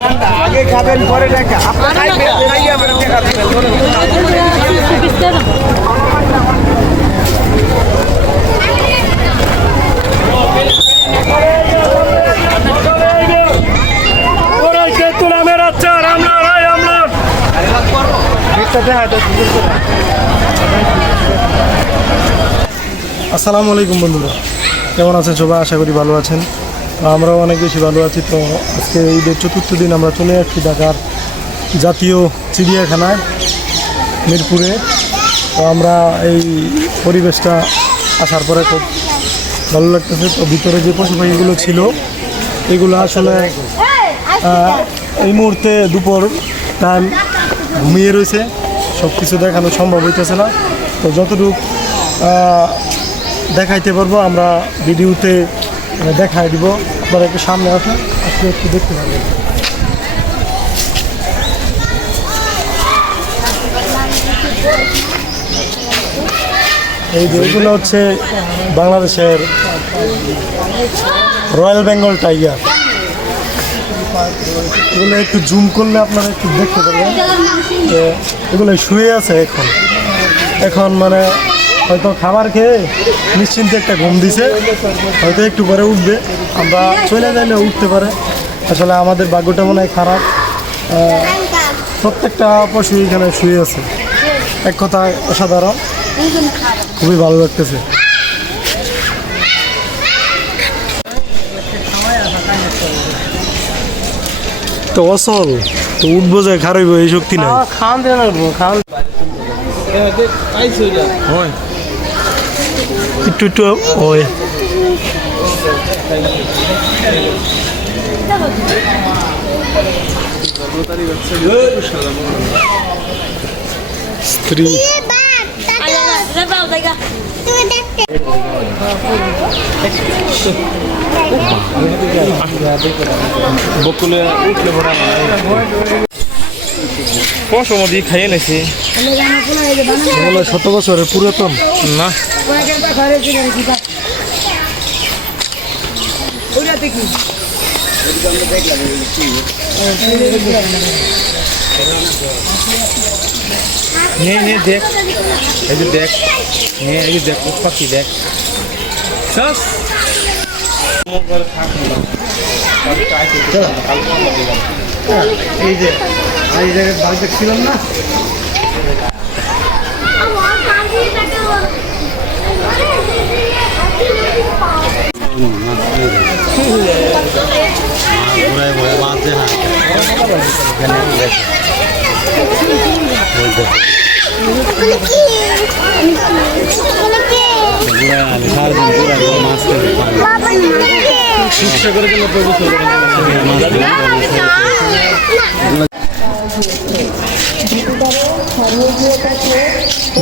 আগে খাবেন পরে টাকা আপনার খাইয়া পরে টাকা দিবেন। আসসালামু আলাইকুম বন্ধুরা, কেমন আছেন সবাই? আশা করি ভালো আছেন। তো আমরাও অনেক বেশি ভালো আছি। তো আজকে ঈদের চতুর্থ দিন আমরা চলে যাচ্ছি ঢাকার জাতীয় চিড়িয়াখানায় মিরপুরে। তো আমরা এই পরিবেশটা আসার পরে খুব ভালো লাগতেছে। তো ভিতরে যে পশু পাখিগুলো ছিল এগুলো আসলে এই মুহূর্তে দুপুর টাইম ঘুমিয়ে রয়েছে, সব কিছু দেখানো সম্ভব হইতেছে না। তো যতটুকু দেখাইতে পারবো আমরা ভিডিওতে দেখাই দিব। আপনারা একটু সামনে আসেন, আজকে একটু দেখতে পাবেন। এই যেগুলো হচ্ছে বাংলাদেশের রয়্যাল বেঙ্গল টাইগার। এগুলো একটু জুম করলে আপনারা একটু দেখতে পারবেন যে এগুলো শুয়ে আছে এখন মানে হয়তো খাবার খেয়ে নিশ্চিন্তে একটা ঘুম দিছে, হয়তো একটু পরে উঠবে। আমরা চলে যাইলে উঠতে পারে। আসলে আমাদের ভাগ্যটা মনে হয় খারাপ, প্রত্যেকটা পশু এখানে শুয়ে আছে। এক কথায় অসাধারণ, খুবই ভালো লাগতেছে। তো অসল তো উঠবো যায়, খারাইব এই শক্তি নাই। খান দেন খান একটু একটু ওই স্ত্রী বকুলে উঠলে ভরা পশমদি খাইয়ে নেছে। এগুলো 100 বছরের পুরাতন না নে দেখ, এই যে দেখ, নে এই যে দেখ পাখি দেখ সস এই যে এই জায়গায় বাড়ি দেখছিলাম না,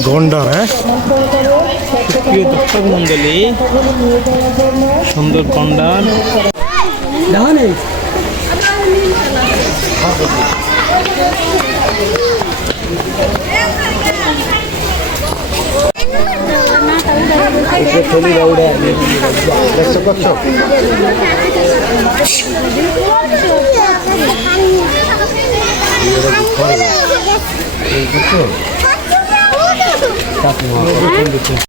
গন্ডার। হ্যাঁ, প্রিয় দর্শক মন্ডলী, সুন্দর গন্ডার